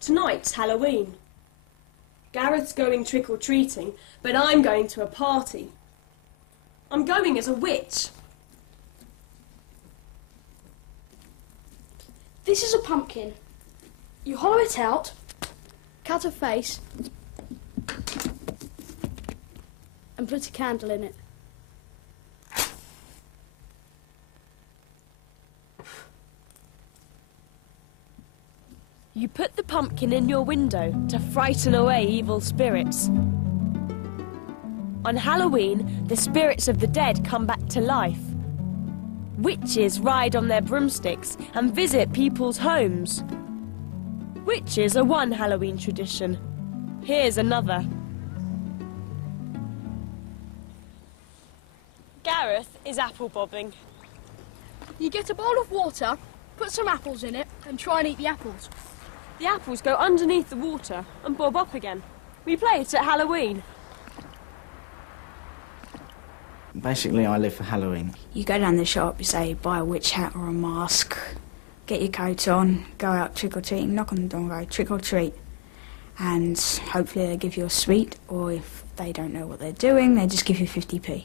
Tonight's Halloween. Gareth's going trick-or-treating, but I'm going to a party. I'm going as a witch. This is a pumpkin. You hollow it out, cut a face, and put a candle in it. You put the pumpkin in your window to frighten away evil spirits. On Halloween, the spirits of the dead come back to life. Witches ride on their broomsticks and visit people's homes. Witches are one Halloween tradition. Here's another. Gareth is apple bobbing. You get a bowl of water, put some apples in it, and try and eat the apples. The apples go underneath the water and bob up again. We play it at Halloween. Basically, I live for Halloween. You go down the shop, you say, buy a witch hat or a mask, get your coat on, go out trick-or-treating, knock on the door and go trick-or-treat. And hopefully they give you a sweet, or if they don't know what they're doing, they just give you 50p.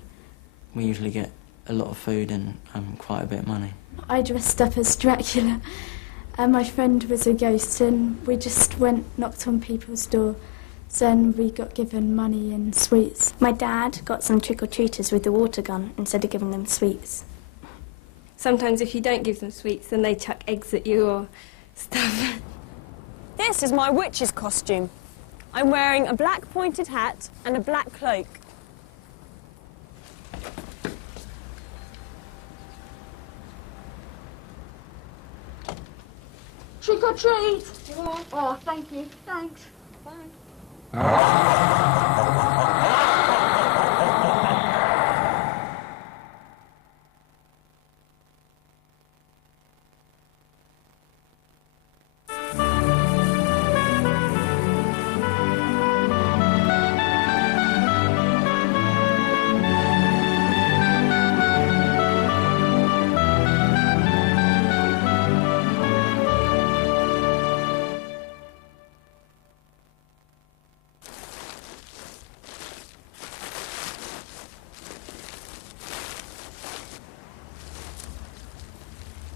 We usually get a lot of food and quite a bit of money. I dressed up as Dracula, and my friend was a ghost, and we just knocked on people's door. Then we got given money and sweets. My dad got some trick-or-treaters with the water gun instead of giving them sweets. Sometimes if you don't give them sweets, then they chuck eggs at you or stuff. This is my witch's costume. I'm wearing a black pointed hat and a black cloak. Trick or treat! Oh, thank you. Thanks. Bye.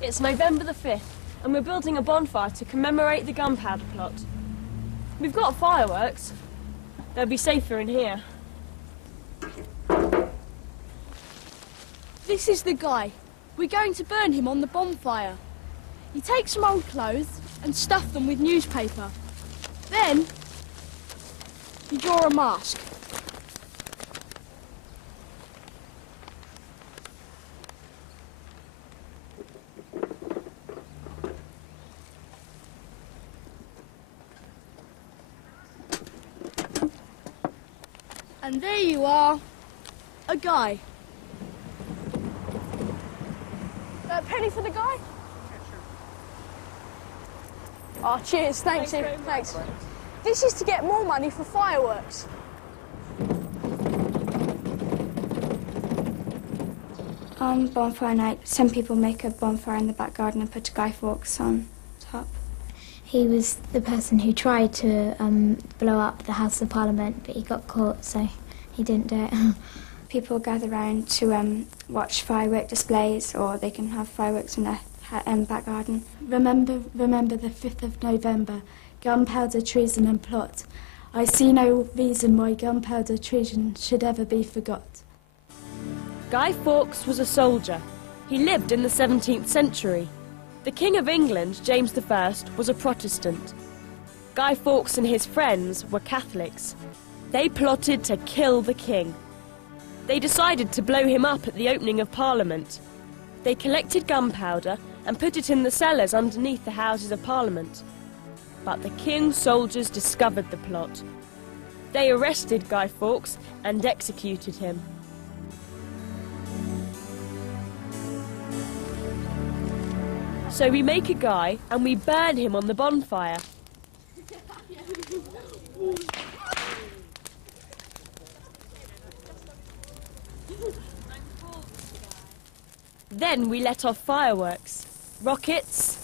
It's November the 5th, and we're building a bonfire to commemorate the gunpowder plot. We've got fireworks. They'll be safer in here. This is the guy. We're going to burn him on the bonfire. You take some old clothes and stuff them with newspaper. Then, you draw a mask. And there you are, a guy. A penny for the guy? Oh, cheers, thanks, thanks. This is to get more money for fireworks. On bonfire night, some people make a bonfire in the back garden and put Guy Fawkes on top. He was the person who tried to blow up the House of Parliament, but he got caught, so he didn't do it. People gather around to watch firework displays, or they can have fireworks in their back garden. Remember the 5th of November, gunpowder treason and plot. I see no reason why gunpowder treason should ever be forgot. Guy Fawkes was a soldier. He lived in the 17th century. The King of England, James I, was a Protestant. Guy Fawkes and his friends were Catholics. They plotted to kill the king. They decided to blow him up at the opening of Parliament. They collected gunpowder and put it in the cellars underneath the Houses of Parliament. But the king's soldiers discovered the plot. They arrested Guy Fawkes and executed him. So we make a guy and we burn him on the bonfire. Then we let off fireworks, rockets,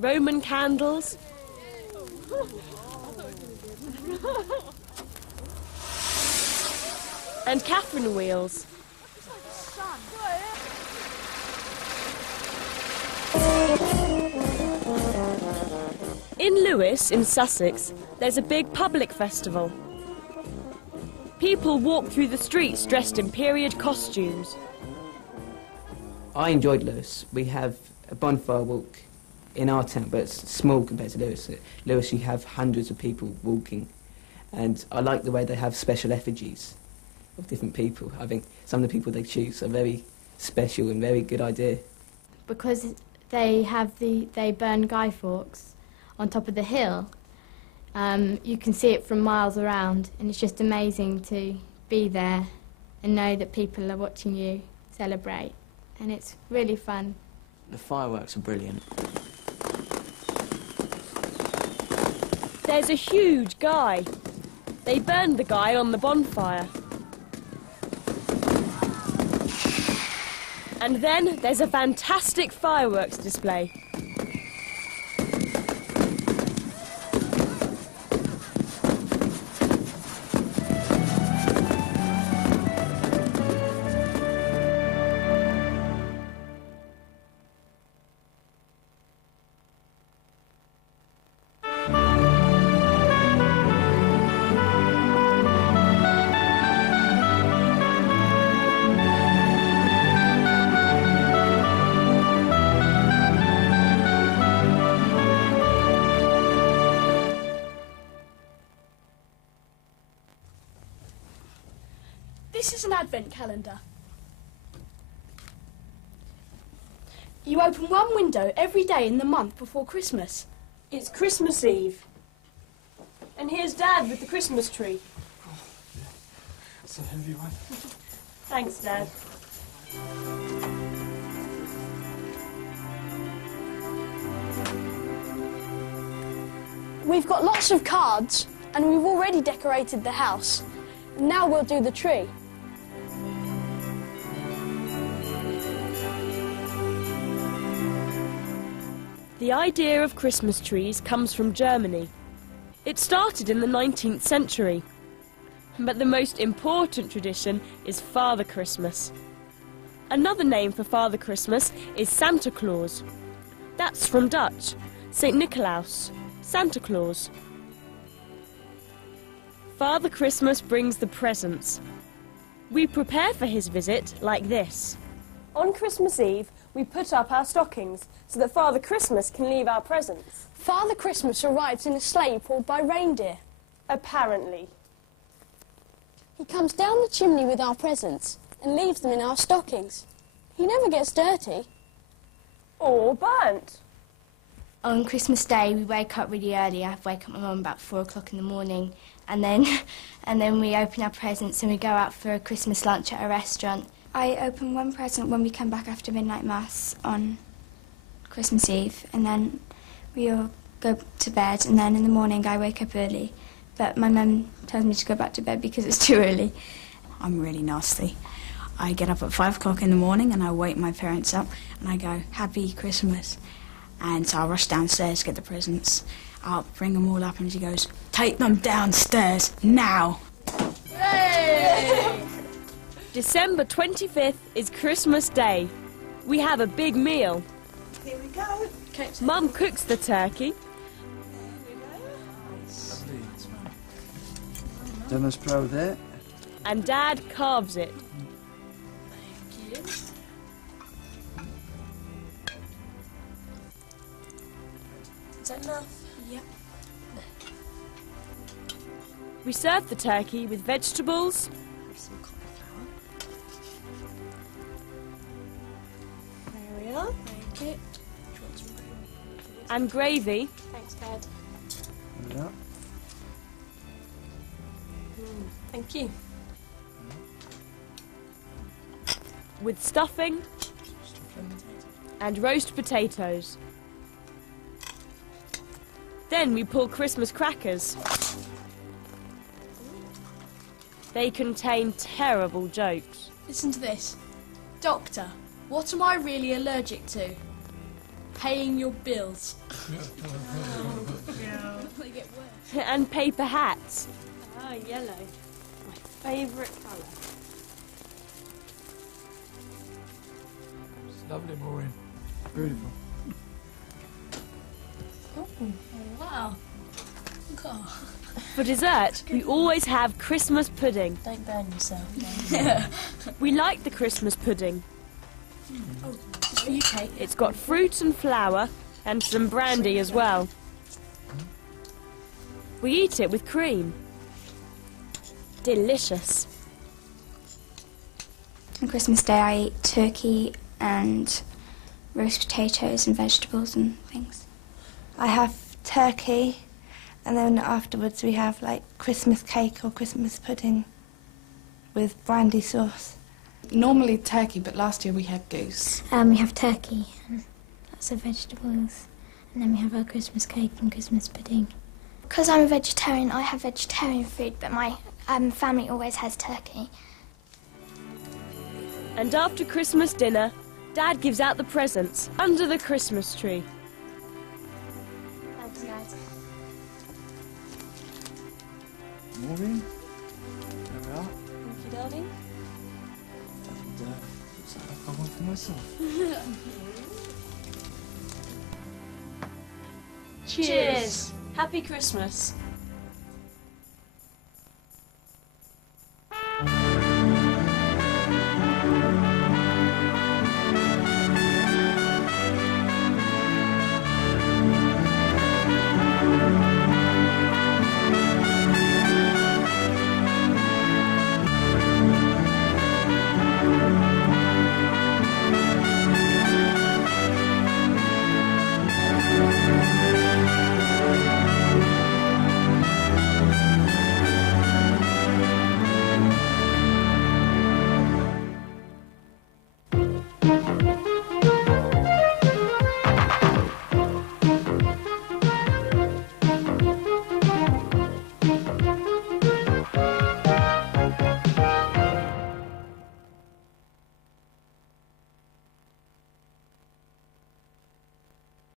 Roman candles, and Catherine wheels. In Lewes, in Sussex, there's a big public festival. People walk through the streets dressed in period costumes. I enjoyed Lewes. We have a bonfire walk in our town, but it's small compared to Lewes. At Lewes, you have hundreds of people walking, and I like the way they have special effigies of different people. I think some of the people they choose are very special and very good idea. Because they burn Guy Fawkes on top of the hill. You can see it from miles around, and it's just amazing to be there and know that people are watching you celebrate, and it's really fun. The fireworks are brilliant. There's a huge guy. They burned the guy on the bonfire. And then there's a fantastic fireworks display. This is an advent calendar. You open one window every day in the month before Christmas. It's Christmas Eve. And here's Dad with the Christmas tree. It's a heavy one. Thanks, Dad. We've got lots of cards and we've already decorated the house. Now we'll do the tree. The idea of Christmas trees comes from Germany. It started in the 19th century. But the most important tradition is Father Christmas. Another name for Father Christmas is Santa Claus. That's from Dutch, St. Nicolaus, Santa Claus. Father Christmas brings the presents. We prepare for his visit like this. On Christmas Eve, we put up our stockings so that Father Christmas can leave our presents. Father Christmas arrives in a sleigh pulled by reindeer. Apparently. He comes down the chimney with our presents and leaves them in our stockings. He never gets dirty. Or burnt. On Christmas Day, we wake up really early. I wake up my mum about 4 o'clock in the morning, and then we open our presents and we go out for a Christmas lunch at a restaurant. I open one present when we come back after midnight mass on Christmas Eve, and then we all go to bed, and then in the morning I wake up early, but my mum tells me to go back to bed because it's too early. I'm really nasty. I get up at 5 o'clock in the morning and I wake my parents up and I go, Happy Christmas. And so I rush downstairs to get the presents. I'll bring them all up and she goes, Take them downstairs now. Hey! December 25th is Christmas Day. We have a big meal. Here we go. Mum cooks the turkey. Demon's pro there. And Dad carves it. Thank you. Is that enough? Yep. We serve the turkey with vegetables, Some cauliflower. There we are. Thank you. and gravy. Thanks, Dad. Yeah. Thank you. With stuffing and roast potatoes. Then we pull Christmas crackers. They contain terrible jokes. Listen to this. Doctor, what am I really allergic to? paying your bills. And paper hats. Ah, yellow. My favourite colour. It's lovely, Maureen. Beautiful. Oh, wow. God. For dessert, we always have Christmas pudding. Don't burn yourself. We like the Christmas pudding. Oh, it's for you, Kate. It's got fruit and flour and some brandy as well. We eat it with cream. Delicious. On Christmas Day I eat turkey and roast potatoes and vegetables and things. I have turkey, and then afterwards we have like Christmas cake or Christmas pudding with brandy sauce. Normally turkey, but last year we had goose. We have turkey and lots of vegetables, and then we have our Christmas cake and Christmas pudding. Because I'm a vegetarian, I have vegetarian food, but my family always has turkey. And after Christmas dinner, Dad gives out the presents under the Christmas tree. Thanks, guys. Maureen, there we are. Thank you, darling. And looks like I've got one for myself. Cheers. Happy Christmas.